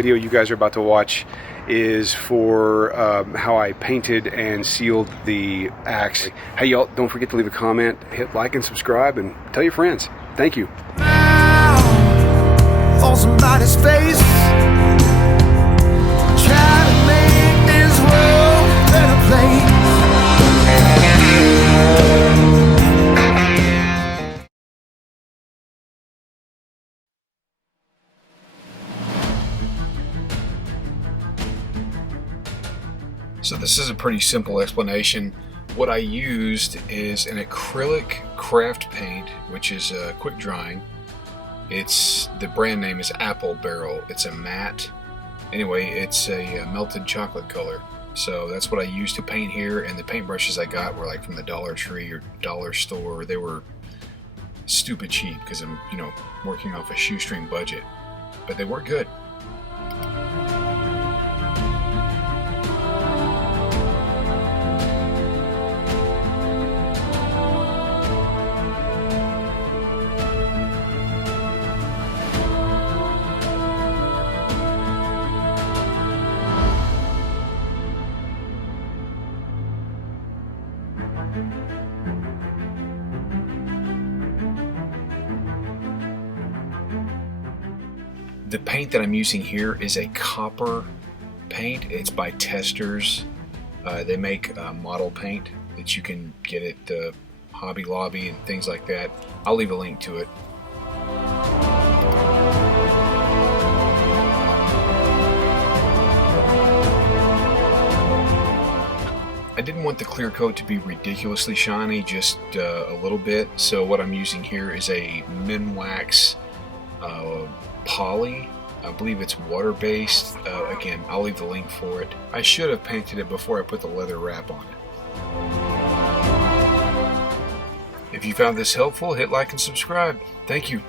video you guys are about to watch is for how I painted and sealed the axe. Hey y'all, don't forget to leave a comment, hit like and subscribe, and tell your friends. Thank you. For somebody's face, try to make this world a better place. So this is a pretty simple explanation. What I used is an acrylic craft paint, which is quick drying. The brand name is Apple Barrel. It's a matte. Anyway, it's a melted chocolate color. So that's what I used to paint here, and the paintbrushes I got were like from the Dollar Tree or dollar store. They were stupid cheap because I'm, working off a shoestring budget, but they work good. The paint that I'm using here is a copper paint. It's by Testers. They make model paint that you can get at Hobby Lobby and things like that. I'll leave a link to it. I didn't want the clear coat to be ridiculously shiny, just a little bit. So what I'm using here is a Minwax poly. I believe it's water-based. Again, I'll leave the link for it. I should have painted it before I put the leather wrap on it. If you found this helpful, hit like and subscribe. Thank you.